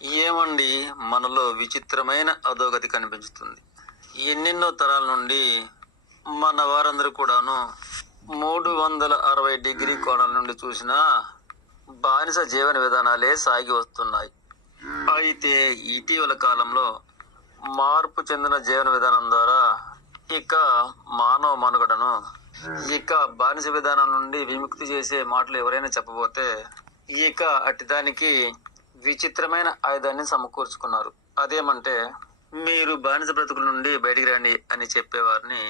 ఏమండి మనలో విచిత్రమైన అధోగతి కనిపించుతుంది. ఎన్నెన్నో తరాల నుండి మన వారందరూ కూడాను మూడు వందల అరవై డిగ్రీ కోణాల నుండి చూసినా బానిస జీవన విధానాలే సాగి వస్తున్నాయి. అయితే ఇటీవల కాలంలో మార్పు చెందిన జీవన విధానం ద్వారా ఇక మానవ మనుగడను ఇక బానిస విధానం నుండి విముక్తి చేసే మాటలు ఎవరైనా చెప్పబోతే ఇక అటిదానికి విచిత్రమైన ఆయుధాన్ని సమకూర్చుకున్నారు. అదేమంటే మీరు బానిస బ్రతుకుల నుండి బయటికి రండి అని చెప్పేవారిని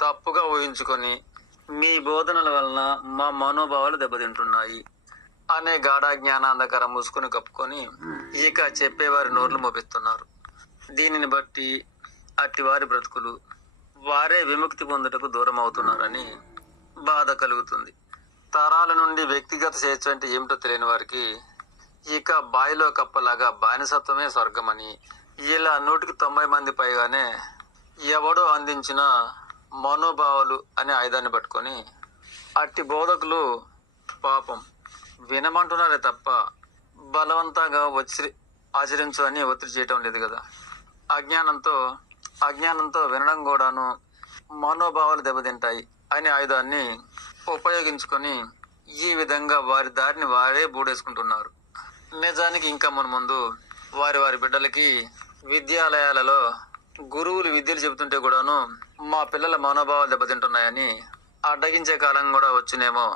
తప్పుగా ఊహించుకొని మీ బోధనల వలన మా మనోభావాలు దెబ్బతింటున్నాయి. అనే గాఢ జ్ఞానాంధకారం మూసుకొని కప్పుకొని ఇక చెప్పేవారి నోర్లు మోపిస్తున్నారు. దీనిని బట్టి అట్టి వారి బ్రతుకులు వారే విముక్తి పొందుటకు దూరం అవుతున్నారని బాధ కలుగుతుంది. తరాల నుండి వ్యక్తిగత స్వేచ్ఛ అంటే ఏమిటో తెలియని వారికి ఇక బాయిలో కప్పలాగా బానిసత్వమే స్వర్గమని. ఇలా నూటికి తొంభై మంది పైగానే ఎవడో అందించిన మనోభావాలు అనే ఆయుధాన్ని పట్టుకొని అట్టి బోధకులు పాపం వినమంటున్నారే తప్ప బలవంతంగా వచ్చి ఆచరించు అని ఒత్తిడి చేయటం లేదు కదా. అజ్ఞానంతో అజ్ఞానంతో వినడం కూడాను మనోభావాలు దెబ్బతింటాయి అనే ఆయుధాన్ని ఉపయోగించుకొని ఈ విధంగా వారి దారిని వారే బూడేసుకుంటున్నారు. నిజానికి ఇంకా మన ముందు వారి వారి బిడ్డలకి విద్యాలయాలలో గురువులు విద్యలు చెబుతుంటే కూడాను మా పిల్లల మనోభావాలు దెబ్బతింటున్నాయని అడ్డగించే కాలం కూడా వచ్చినేమో